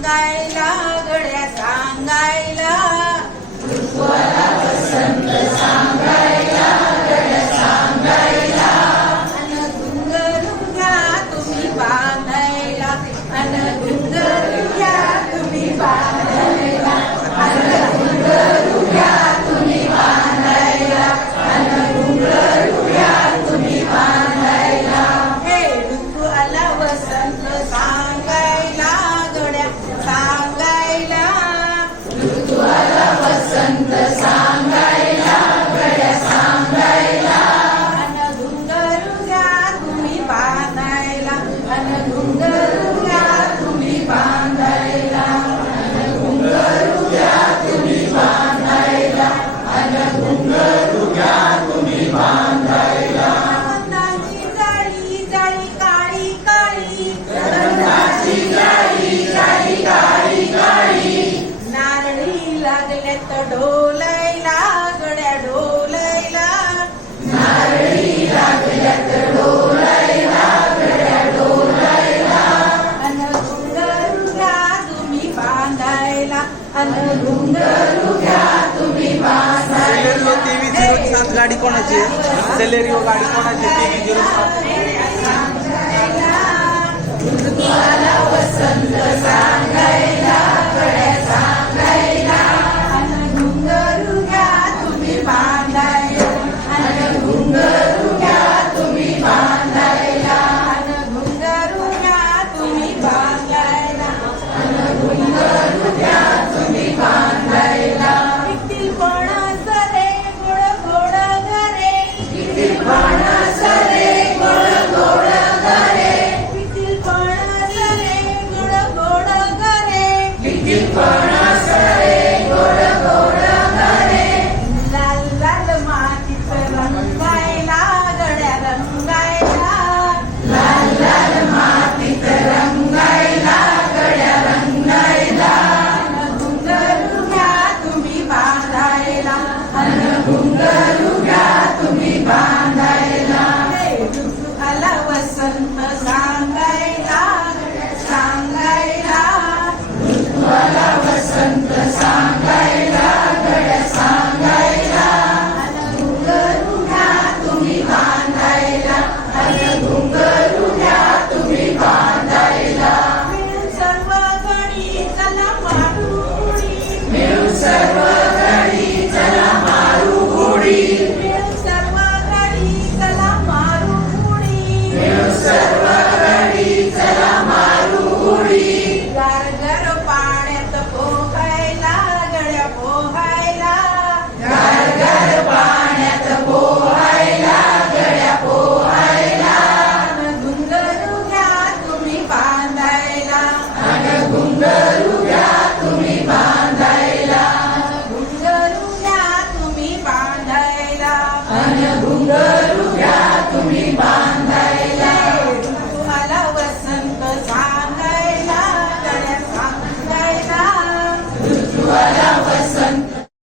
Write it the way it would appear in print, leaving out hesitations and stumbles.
सांगायला गड्या सांगायला ऋतुवाला वसंत सांगायला गड्या सांगायला अन घुंगरू घ्या तुम्ही बांधायला अन घुंगरू घ्या तुम्ही बांधायला अन घुंगरू घ्या तुम्ही बांधायला अन घुंगरू घ्या तुम्ही बांधायला हे ऋतुवाला वसंत सांगायला गड्या सांगायला ऋतुवाला वसंत सांगायला गड्या सांगायला अन घुंगरू घ्या तुम्ही बांधायला अन घुंगरू घ्या तुम्ही बांधायला अन घुंगरू घ्या तुम्ही बांधायला अन घुंगरू घ्या तुम्ही बांधायला रंगाची जाळी जाळी काळी काळी रंगाची जाळी जाळी काळी काळी नारळी लागल्यात डोलायला गड्या डोलायला नारळी लागल्यात डोलायला गड्या डोलायला अन घुंगरू घ्या तुम्ही बांधायला अन घुंगरू घ्या तुम्ही बांधायला TV07 गाडी कोणाची आहे? सेलेरिओ गाडी कोणाची आहे? TV07 ऋतुवाला वसंत सांगायला गड्या सांगायला अन घुंगरू घ्या तुम्ही बांधायला अन घुंगरू घ्या तुम्ही बांधायला अन घुंगरू घ्या तुम्ही बांधायला अन घुंगरू घ्या तुम्ही बांधायला किती पणस रे गोड गोड घरे किती पणस रे गोड गोड घरे किती पणस रे गोड गोड घरे किती पणस